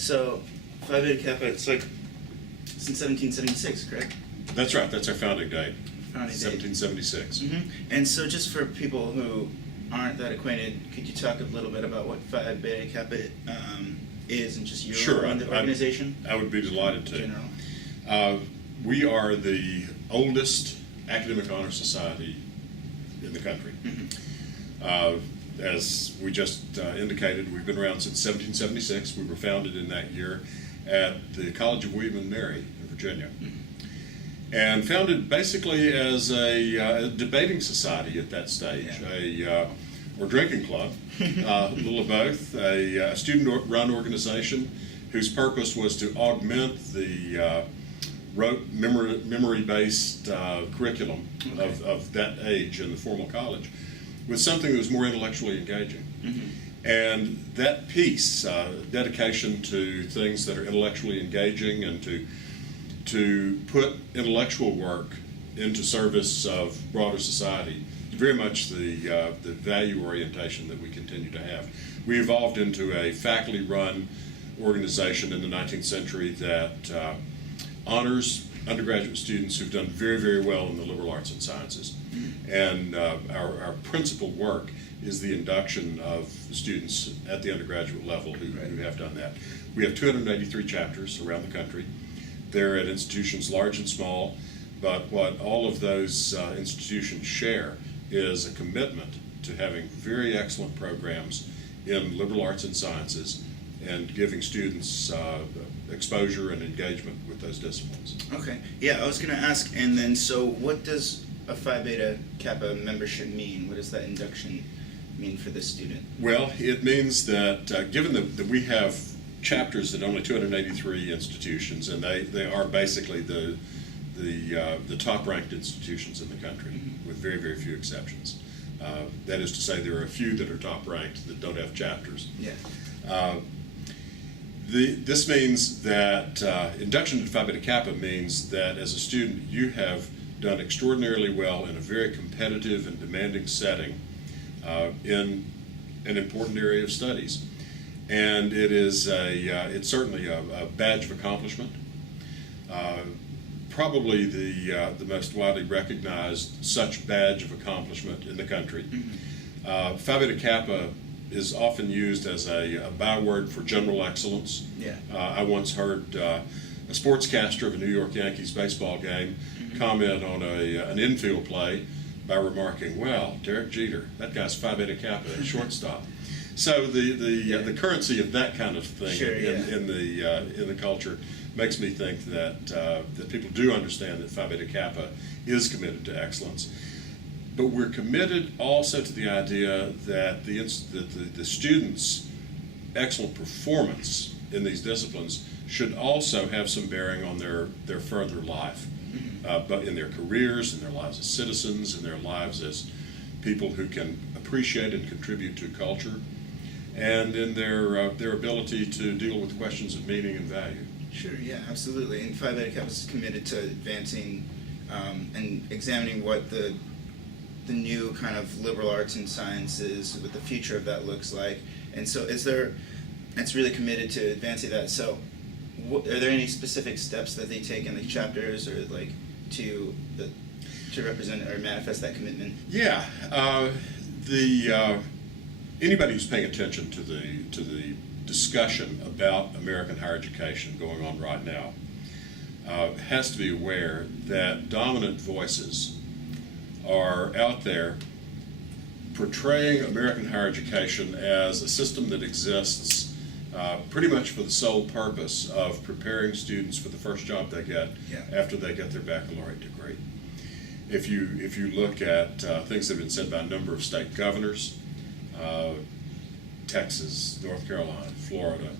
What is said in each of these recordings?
So, Phi Beta Kappa, it's like since 1776, correct? That's right. That's our founding date. Founding date. 1776. Mm-hmm. And so, just for people who aren't that acquainted, could you talk a little bit about what Phi Beta Kappa is and just your Sure, role in the organization? I would be delighted to. In general. We are the oldest academic honor society in the country. Mm-hmm. As we just indicated, we've been around since 1776. We were founded in that year at the College of William and Mary in Virginia. Mm-hmm. And founded basically as a debating society at that stage, or drinking club, a little of both, a student-run organization whose purpose was to augment the rote memory-based curriculum of that age in the formal college with something that was more intellectually engaging. Mm-hmm. And that piece, dedication to things that are intellectually engaging and to put intellectual work into service of broader society, is very much the value orientation that we continue to have. We evolved into a faculty-run organization in the 19th century that honors undergraduate students who've done very, very well in the liberal arts and sciences. And our principal work is the induction of students at the undergraduate level who have done that. We have 283 chapters around the country. They're at institutions large and small, but what all of those institutions share is a commitment to having very excellent programs in liberal arts and sciences and giving students exposure and engagement with those disciplines. Okay. Yeah, I was going to ask, and then, so what does a Phi Beta Kappa membership mean? What does that induction mean for the student? Well, it means that given that we have chapters at only 283 institutions, and they are basically the top-ranked institutions in the country, with very, very few exceptions. That is to say, there are a few that are top-ranked that don't have chapters. Yeah. This means that induction to Phi Beta Kappa means that as a student you have done extraordinarily well in a very competitive and demanding setting in an important area of studies. And it is it's certainly a badge of accomplishment. Probably the most widely recognized such badge of accomplishment in the country. Mm-hmm. Phi Beta Kappa is often used as a byword for general excellence. Yeah. I once heard a sportscaster of a New York Yankees baseball game comment on an infield play by remarking, "Well, Derek Jeter, that guy's Phi Beta Kappa at shortstop." So the currency of that kind of thing in the culture makes me think that people do understand that Phi Beta Kappa is committed to excellence. But we're committed also to the idea that the students' excellent performance in these disciplines should also have some bearing on their further life, but in their careers, in their lives as citizens, in their lives as people who can appreciate and contribute to culture, and in their ability to deal with questions of meaning and value. Sure, yeah, absolutely. And Phi Beta Kappa is committed to advancing and examining what the new kind of liberal arts and sciences, what the future of that looks like. And so it's really committed to advancing that. So are there any specific steps that they take in the chapters or like to represent or manifest that commitment? Yeah, anybody who's paying attention to the discussion about American higher education going on right now has to be aware that dominant voices are out there portraying American higher education as a system that exists pretty much for the sole purpose of preparing students for the first job they get after they get their baccalaureate degree. If you look at things that have been said by a number of state governors, Texas, North Carolina, Florida,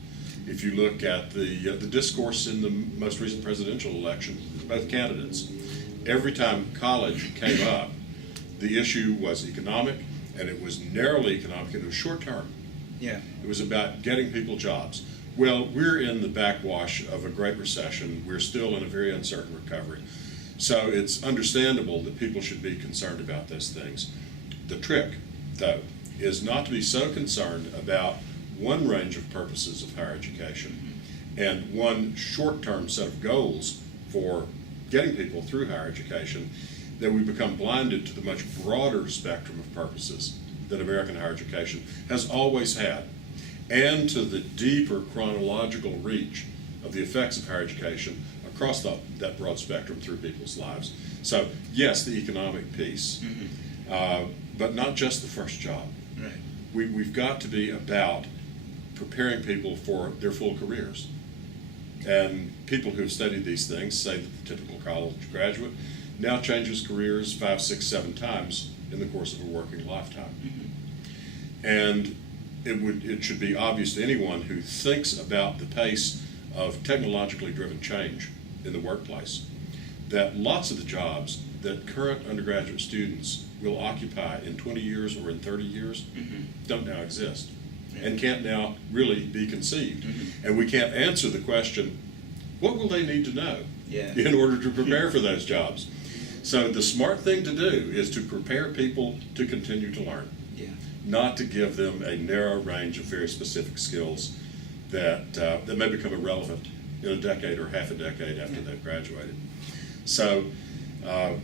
if you look at the discourse in the most recent presidential election, both candidates, every time college came up, the issue was economic, and it was narrowly economic, and it was short term. Yeah. It was about getting people jobs. Well, we're in the backwash of a great recession. We're still in a very uncertain recovery. So it's understandable that people should be concerned about those things. The trick, though, is not to be so concerned about one range of purposes of higher education And one short-term set of goals for getting people through higher education, that we become blinded to the much broader spectrum of purposes that American higher education has always had, and to the deeper chronological reach of the effects of higher education across that broad spectrum through people's lives. So yes, the economic piece, but not just the first job. Right. We've got to be about preparing people for their full careers. And people who've studied these things say that the typical college graduate now changes careers 5, 6, 7 times in the course of a working lifetime. And it should be obvious to anyone who thinks about the pace of technologically driven change in the workplace that lots of the jobs that current undergraduate students will occupy in 20 years or in 30 years don't now exist and can't now really be conceived. And we can't answer the question, what will they need to know in order to prepare for those jobs? So the smart thing to do is to prepare people to continue to learn, not to give them a narrow range of very specific skills that may become irrelevant in a decade or half a decade after they've graduated. So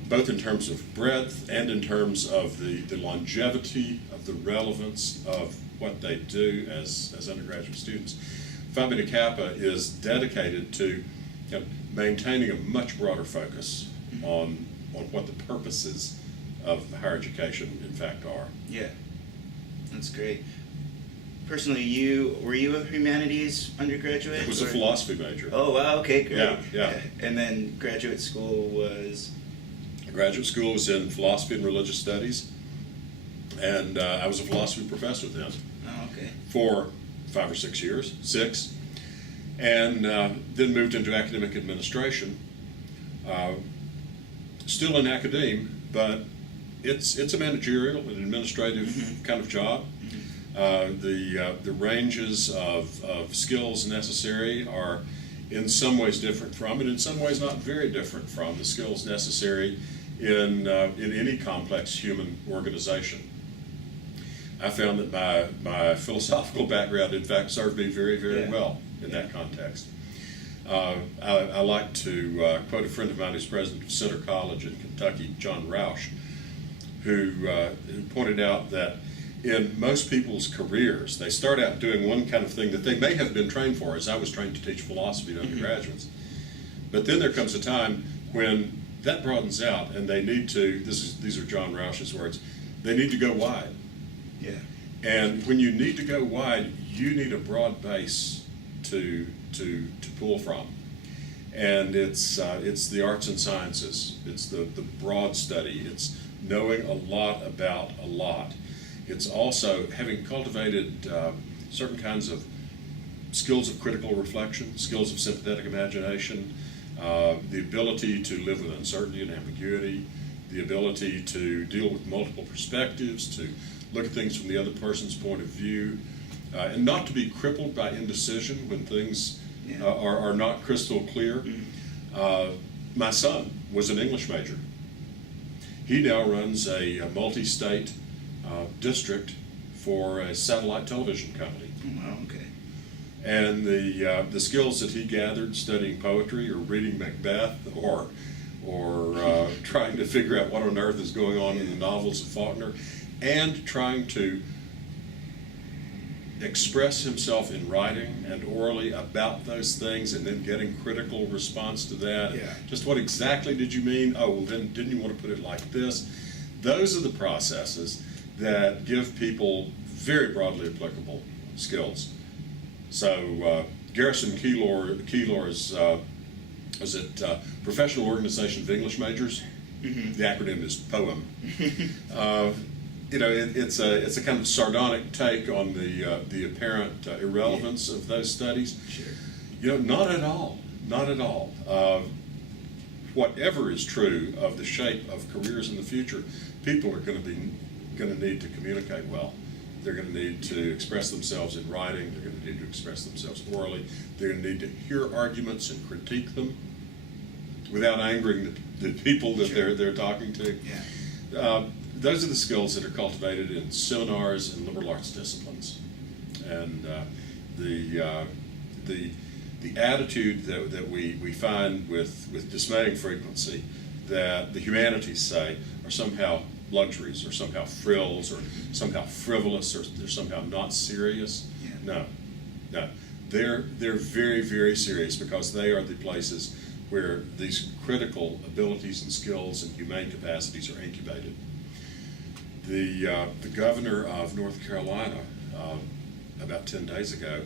both in terms of breadth and in terms of the longevity of the relevance of what they do as undergraduate students, Phi Beta Kappa is dedicated to maintaining a much broader focus on what the purposes of higher education in fact are. Yeah, that's great. Personally, were you a humanities undergraduate? I was a philosophy major. Oh wow, okay, great. Yeah. And then graduate school was? Graduate school was in philosophy and religious studies, and I was a philosophy professor then. Oh, okay. For 5 or 6 years, and then moved into academic administration. Still in academe, but it's a managerial and administrative kind of job. The ranges of skills necessary are in some ways different from, and in some ways not very different from, the skills necessary in any complex human organization. I found that my philosophical background, in fact, served me very, very well in that context. I like to quote a friend of mine who's president of Center College in Kentucky, John Roush, who pointed out that in most people's careers, they start out doing one kind of thing that they may have been trained for, as I was trained to teach philosophy to undergraduates. But then there comes a time when that broadens out and they need to, these are John Roush's words, they need to go wide. Yeah. And when you need to go wide, you need a broad base to pull from. And it's the arts and sciences. It's the broad study. It's knowing a lot about a lot. It's also having cultivated certain kinds of skills of critical reflection, skills of sympathetic imagination, the ability to live with uncertainty and ambiguity, the ability to deal with multiple perspectives, to look at things from the other person's point of view, and not to be crippled by indecision when things are not crystal clear. My son was an English major. He now runs a multi-state district for a satellite television company. Oh, wow, okay. And the skills that he gathered studying poetry or reading Macbeth or trying to figure out what on earth is going on in the novels of Faulkner, and trying to express himself in writing and orally about those things, and then getting critical response to that. Yeah. Just what exactly did you mean? Oh, well, then didn't you want to put it like this? Those are the processes that give people very broadly applicable skills. So Garrison Keillor's Professional Organization of English Majors. The acronym is POEM. It's a kind of sardonic take on the apparent irrelevance of those studies. Sure. Not at all. Not at all. Whatever is true of the shape of careers in the future, people are going to need to communicate well. They're going to need to express themselves in writing. They're going to need to express themselves orally. They're going to need to hear arguments and critique them without angering the people that they're talking to. Yeah. Those are the skills that are cultivated in seminars and liberal arts disciplines. And the the attitude that we find with dismaying frequency that the humanities say are somehow luxuries or somehow frills or somehow frivolous or they're somehow not serious. Yeah. No. They're very, very serious because they are the places where these critical abilities and skills and humane capacities are incubated. The governor of North Carolina about 10 days ago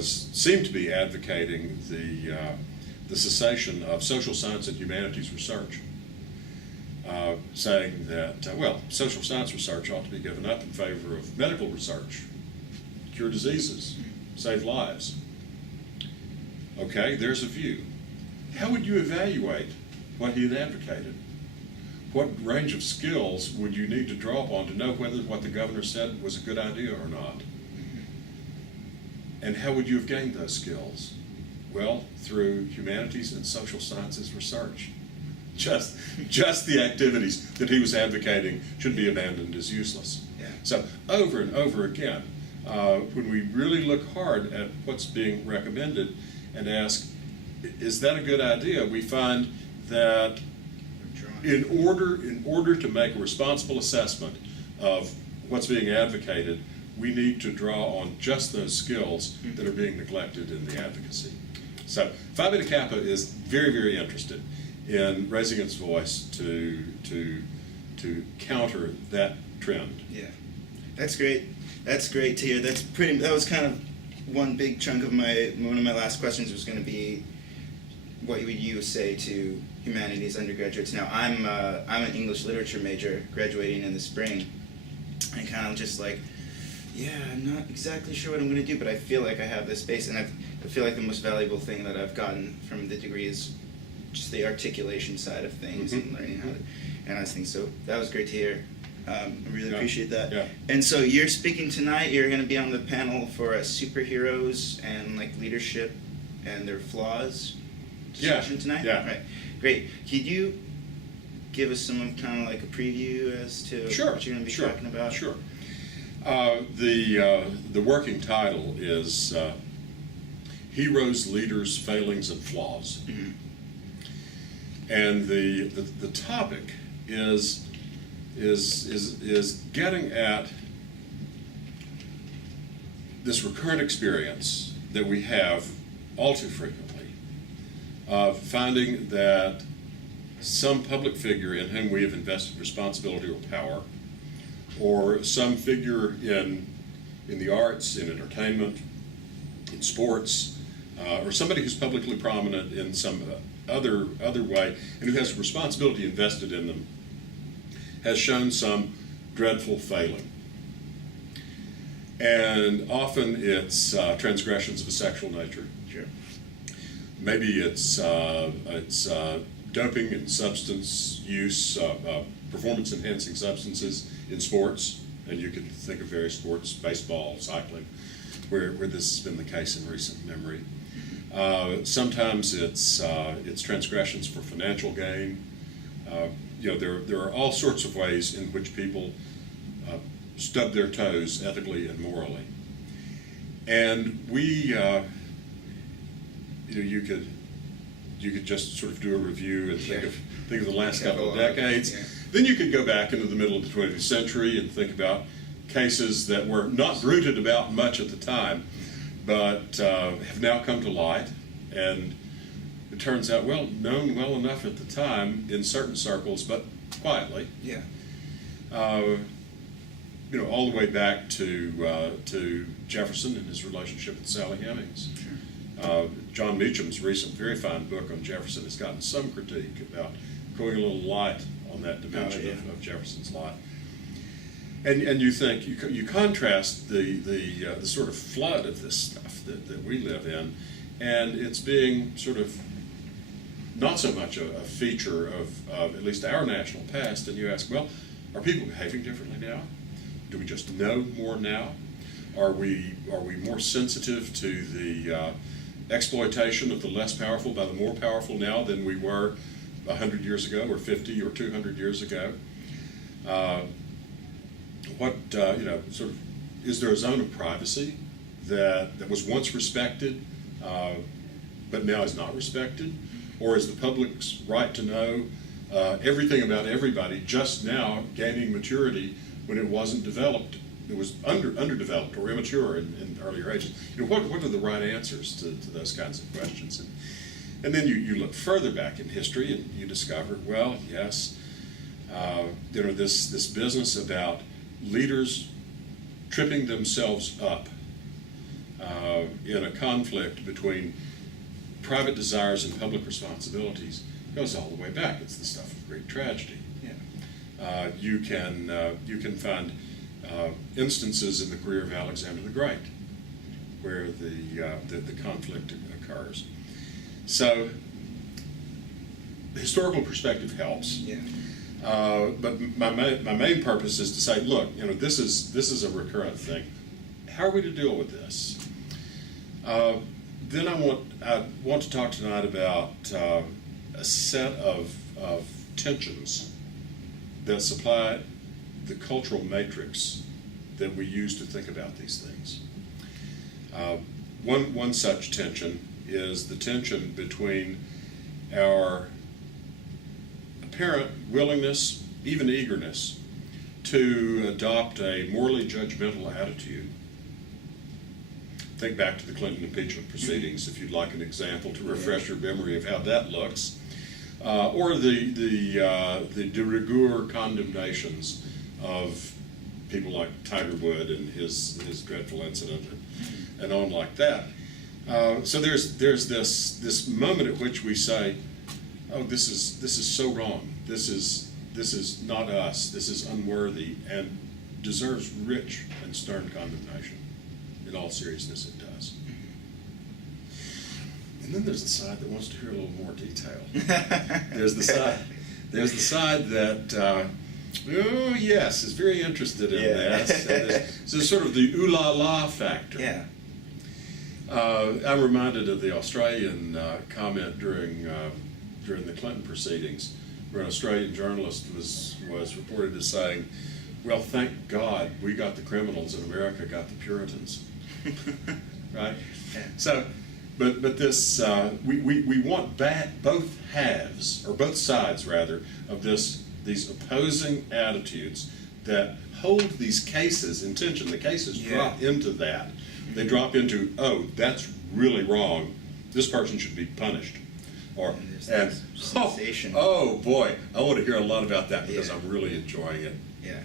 seemed to be advocating the cessation of social science and humanities research, saying that social science research ought to be given up in favor of medical research, cure diseases, save lives. Okay, there's a view. How would you evaluate what he had advocated? What range of skills would you need to draw upon to know whether what the governor said was a good idea or not? And how would you have gained those skills? Well, through humanities and social sciences research. Just the activities that he was advocating should be abandoned as useless. Yeah. So over and over again, when we really look hard at what's being recommended and ask, is that a good idea? We find that in order to make a responsible assessment of what's being advocated, we need to draw on just those skills that are being neglected in the advocacy. So Phi Beta Kappa is very, very interested in raising its voice to counter that trend. Yeah, that's great. That's great to hear. That was kind of one big chunk of one of my last questions was going to be, what would you say to humanities undergraduates? Now, I'm an English literature major, graduating in the spring, and kind of just like, I'm not exactly sure what I'm going to do, but I feel like I have this space, and I feel like the most valuable thing that I've gotten from the degree is just the articulation side of things and learning how to analyze things. So that was great to hear. I really appreciate that. Yeah. And so you're speaking tonight. You're going to be on the panel for superheroes and like leadership and their flaws discussion tonight. Yeah. Right. Great. Could you give us some kind of like a preview as to what you're going to be talking about? Sure. The working title is Heroes, Leaders, Failings, and Flaws. Mm-hmm. And the topic is getting at this recurrent experience that we have all too frequently of finding that some public figure in whom we have invested responsibility or power, or some figure in the arts, in entertainment, in sports, or somebody who's publicly prominent in some other way and who has responsibility invested in them, has shown some dreadful failing. And often it's transgressions of a sexual nature. Sure. Maybe it's doping and substance use, performance-enhancing substances in sports, and you can think of various sports, baseball, cycling, where this has been the case in recent memory. Sometimes it's transgressions for financial gain. There are all sorts of ways in which people stub their toes ethically and morally, and you could just sort of do a review and think of the last couple of decades. Yeah. Then you could go back into the middle of the 20th century and think about cases that were not bruited about much at the time, but have now come to light, and it turns out known well enough at the time in certain circles, but quietly. Yeah. All the way back to Jefferson and his relationship with Sally Hemings. Sure. John Meacham's recent, very fine book on Jefferson has gotten some critique about going a little light on that dimension of Jefferson's life. And you think you contrast the sort of flood of this stuff that we live in, and it's being sort of not so much a feature of at least our national past, and you ask, are people behaving differently now? Do we just know more now? Are we more sensitive to the exploitation of the less powerful by the more powerful now than we were 100 years ago, or 50 or 200 years ago? Is there a zone of privacy that was once respected but now is not respected? Or is the public's right to know everything about everybody just now gaining maturity when it wasn't developed? It was underdeveloped or immature in earlier ages. What are the right answers to those kinds of questions? And then you look further back in history and you discover, well, yes, this business about leaders tripping themselves up in a conflict between private desires and public responsibilities goes all the way back. It's the stuff of Greek tragedy. Yeah. You can find instances in the career of Alexander the Great where the conflict occurs. So historical perspective helps. Yeah. But my main purpose is to say, look, this is a recurrent thing. How are we to deal with this? Then I want to talk tonight about a set of tensions that supply the cultural matrix that we use to think about these things. One such tension is the tension between our apparent willingness, even eagerness, to adopt a morally judgmental attitude. Think back to the Clinton impeachment proceedings, if you'd like an example to refresh your memory of how that looks, or the de rigueur condemnations of people like Tiger Wood and his dreadful incident, and on like that. So there's this moment at which we say, oh, this is so wrong. This is not us. This is unworthy and deserves rich and stern condemnation. In all seriousness, it does. And then there's the side that wants to hear a little more detail. There's the side that, oh yes, is very interested in this. So sort of the ooh la la factor. Yeah. I'm reminded of the Australian comment during the Clinton proceedings, where an Australian journalist was reported as saying, "Well, thank God we got the criminals and America got the Puritans." Right? Yeah. So, but this we want both halves, or both sides rather, of these opposing attitudes that hold these cases in tension. The cases drop into that. They drop into, oh, that's really wrong. This person should be punished. Or sensation. Oh boy, I want to hear a lot about that because I'm really enjoying it. Yeah.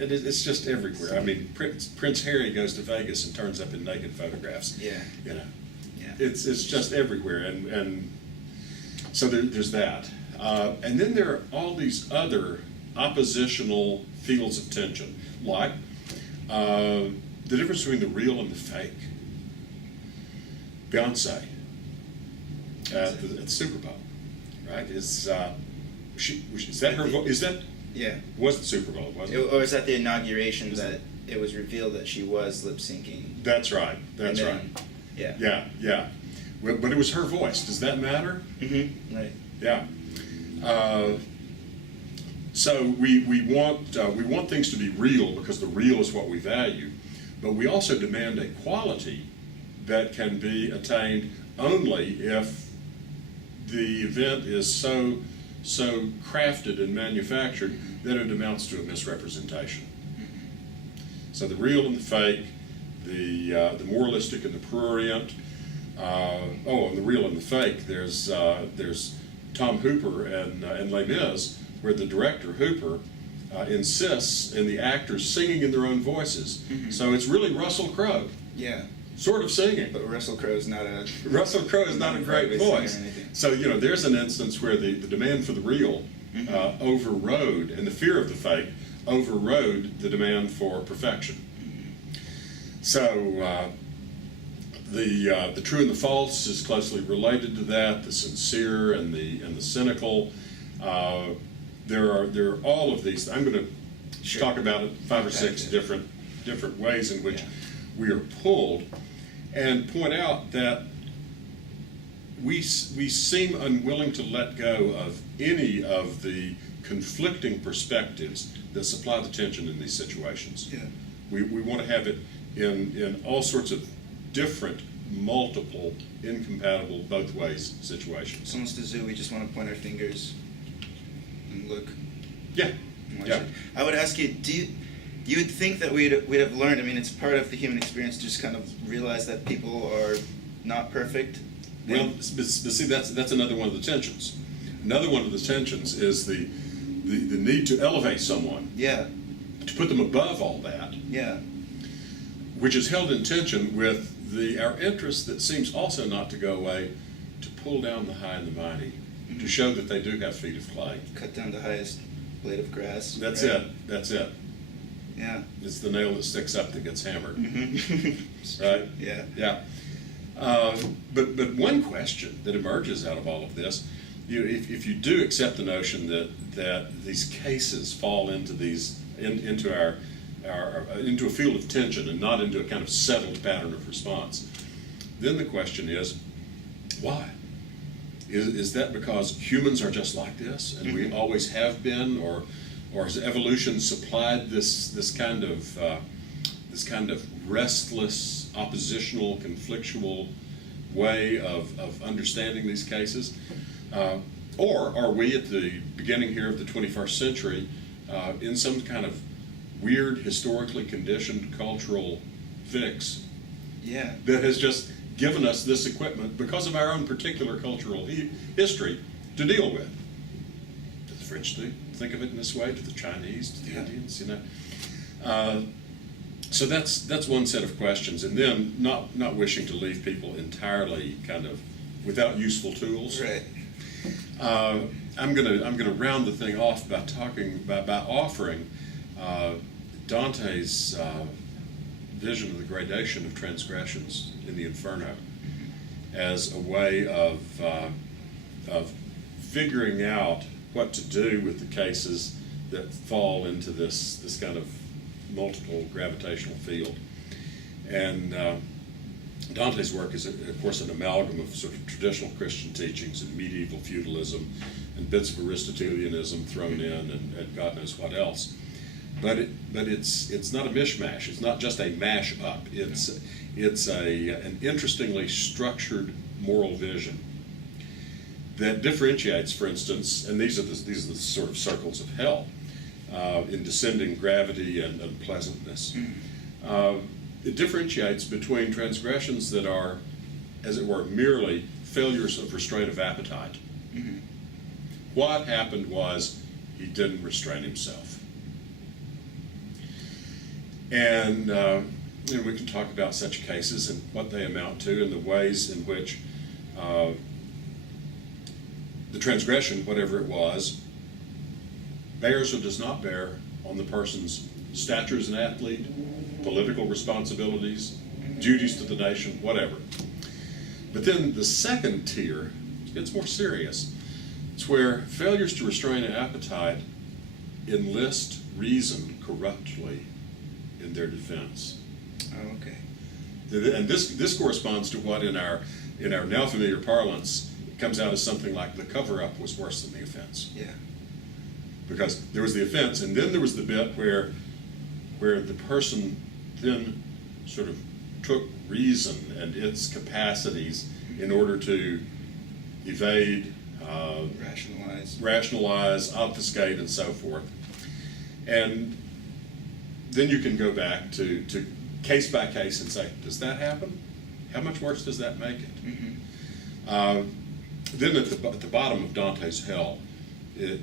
It's just everywhere. I mean, Prince Harry goes to Vegas and turns up in naked photographs. Yeah. Yeah. It's just everywhere, and so there's that, and then there are all these other oppositional fields of tension, like the difference between the real and the fake. Beyonce at the Super Bowl, right? Is that her voice? Is that? Yeah. Was the Super Bowl? Wasn't it? Or is that the inauguration that it was revealed that she was lip syncing? That's right. That's right. Yeah. Yeah. Well, but it was her voice. Does that matter? Mm-hmm. Right. Yeah. So we want things to be real because the real is what we value, but we also demand a quality that can be attained only if the event is so crafted and manufactured that it amounts to a misrepresentation. So the real and the fake, the moralistic and the prurient. And the real and the fake. There's Tom Hooper and Les Mis, where the director Hooper insists in the actors singing in their own voices. Mm-hmm. So it's really Russell Crowe. Yeah. Sort of singing. But Russell Crowe is not a great voice. So there's an instance where the demand for the real overrode, and the fear of the fake overrode the demand for perfection. So the true and the false is closely related to that. The sincere and the cynical. There are all of these. I'm going to talk about it 5 or 6 different ways in which we are pulled, and point out that we seem unwilling to let go of any of the conflicting perspectives that supply the tension in these situations. Yeah. We want to have it in all sorts of different, multiple, incompatible, both ways It's situations. almost a zoo. We just want to point our fingers and look. Yeah, And watch yeah. it. I would ask you, you would think that we'd have learned, I mean, it's part of the human experience to just kind of realize that people are not perfect. Well, but see, that's another one of the tensions. Another one of the tensions is the need to elevate someone, Yeah, to put them above all that, yeah, which is held in tension with our interest that seems also not to go away, to pull down the high and the mighty, to show that they do have feet of clay. cut down the highest blade of grass. That's right? That's it. Yeah. It's the nail that sticks up that gets hammered. Mm-hmm. Right? Yeah. Yeah. But one question that emerges out of all of this, if you do accept the notion that these cases fall into into a field of tension and not into a kind of settled pattern of response, then the question is, why? Is that because humans are just like this and we always have been, or has evolution supplied this kind of restless, oppositional, conflictual way of understanding these cases? Or are we at the beginning here of the 21st century in some kind of weird, historically conditioned cultural fix Yeah. that has just given us this equipment because of our own particular cultural history to deal with? Do the French think of it in this way? Do the Chinese? Do the Yeah. Indians? You know. So that's one set of questions, and then not wishing to leave people entirely kind of without useful tools. Right. I'm gonna round the thing off by offering Dante's vision of the gradation of transgressions in the Inferno as a way of figuring out what to do with the cases that fall into this kind of multiple gravitational field. And Dante's work is, of course, an amalgam of sort of traditional Christian teachings and medieval feudalism and bits of Aristotelianism thrown in and God knows what else. But it's not a mishmash. It's not just a mash up. It's an interestingly structured moral vision that differentiates, for instance, and these are the sort of circles of hell in descending gravity and unpleasantness. It differentiates between transgressions that are, as it were, merely failures of restraint of appetite. Mm-hmm. What happened was he didn't restrain himself. And we can talk about such cases and what they amount to and the ways in which the transgression, whatever it was, bears or does not bear on the person's stature as an athlete, political responsibilities, duties to the nation, whatever. But then the second tier gets more serious. It's where failures to restrain an appetite enlist reason corruptly in their defense. Oh, okay. And this corresponds to what in our now familiar parlance comes out as something like the cover-up was worse than the offense. Yeah. Because there was the offense, and then there was the bit where the person then sort of took reason and its capacities in order to evade, rationalize, obfuscate, and so forth. And then you can go back to case by case and say, does that happen? How much worse does that make it? Mm-hmm. Then at the bottom of Dante's hell, the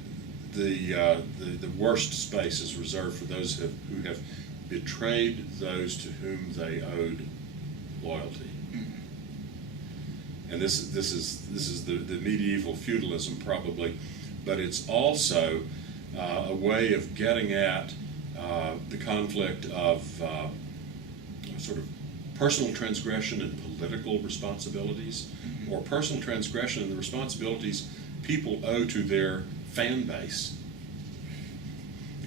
worst space is reserved for those who have betrayed those to whom they owed loyalty. Mm-hmm. And this is the medieval feudalism probably, but it's also a way of getting at the conflict of sort of personal transgression and political responsibilities, mm-hmm. or personal transgression and the responsibilities people owe to their fan base.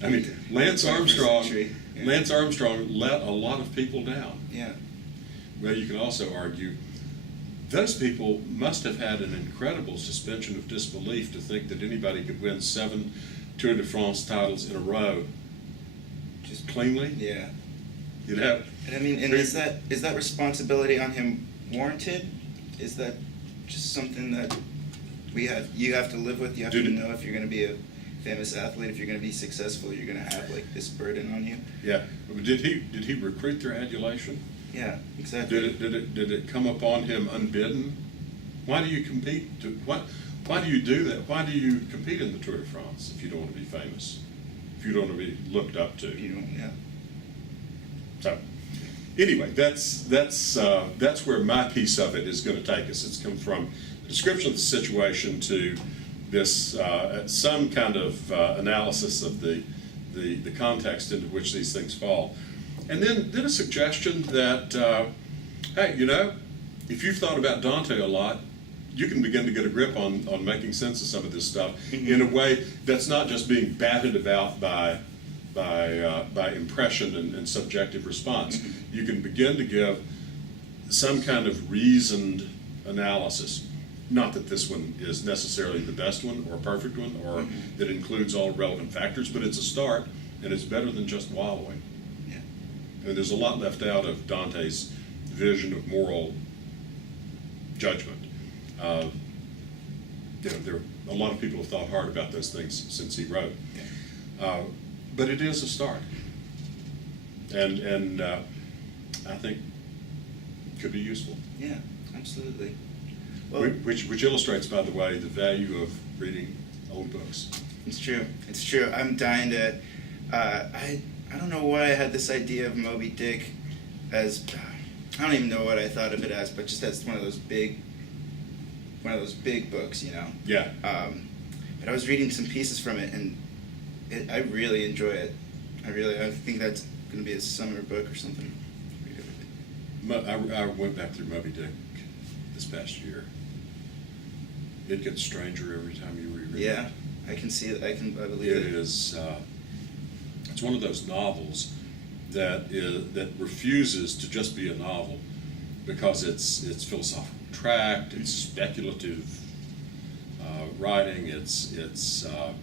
I mean, Lance Armstrong let a lot of people down. Yeah. Well, you can also argue those people must have had an incredible suspension of disbelief to think that anybody could win 7 Tour de France titles in a row just cleanly. Yeah. You know? And I mean, and is that responsibility on him warranted? Is that just something that you have to live with? You have to know if you're going to be a famous athlete, if you're going to be successful, you're going to have like this burden on you. Yeah. Did he recruit their adulation? Yeah, exactly. Did it come upon him unbidden? Why do you compete? Why do you do that? Why do you compete in the Tour de France if you don't want to be famous? If you don't want to be looked up to? You don't, yeah. So, anyway, that's where my piece of it is going to take us. It's come from a description of the situation to this some kind of analysis of the context into which these things fall, and then a suggestion that hey, you know, if you've thought about Dante a lot, you can begin to get a grip on making sense of some of this stuff in a way that's not just being batted about by impression and subjective response. You can begin to give some kind of reasoned analysis. Not that this one is necessarily the best one or perfect one or that includes all relevant factors, but it's a start, and it's better than just wallowing. Yeah. And there's a lot left out of Dante's vision of moral judgment. You know, there a lot of people have thought hard about those things since he wrote. But it is a start, and I think could be useful. Yeah, absolutely. Well, Which illustrates, by the way, the value of reading old books. It's true. It's true. I'm dying to. I don't know why I had this idea of Moby Dick as. I don't even know what I thought of it as, but just as one of those big books, you know. Yeah. But I was reading some pieces from it, and I really enjoy it. I think that's going to be a summer book or something. I went back through Moby Dick this past year. It gets stranger every time you reread it. Yeah, I can see it. I believe It it. is. It's one of those novels that refuses to just be a novel because it's philosophical tract, it's speculative writing, it's a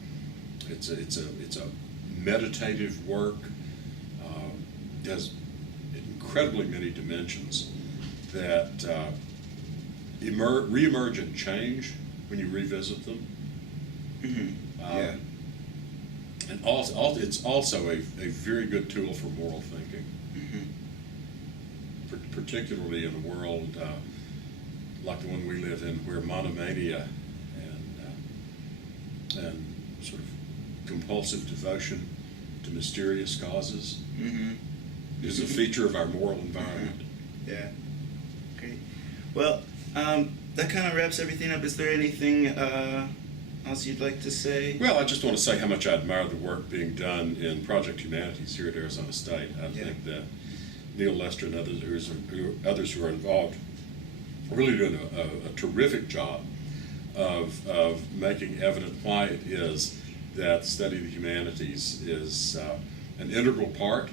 meditative work. It has incredibly many dimensions that reemerge and change when you revisit them. Yeah. And also, it's also a very good tool for moral thinking, particularly in a world like the one we live in, where monomania and sort of compulsive devotion to mysterious causes is a feature of our moral environment. Yeah. Great. Well, that kind of wraps everything up. Is there anything else you'd like to say? Well, I just want to say how much I admire the work being done in Project Humanities here at Arizona State. I think that Neil Lester and others who are involved are really doing a terrific job of making evident why it is that the study of the humanities is an integral part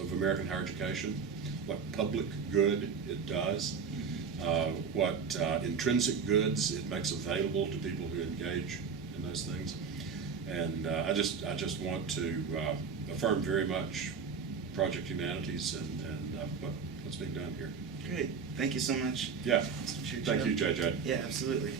of American higher education, what public good it does, what intrinsic goods it makes available to people who engage in those things. And I just want to affirm very much Project Humanities and what's being done here. Great. Thank you so much. Yeah. Mr. Churchill. Thank you, JJ. Yeah, absolutely.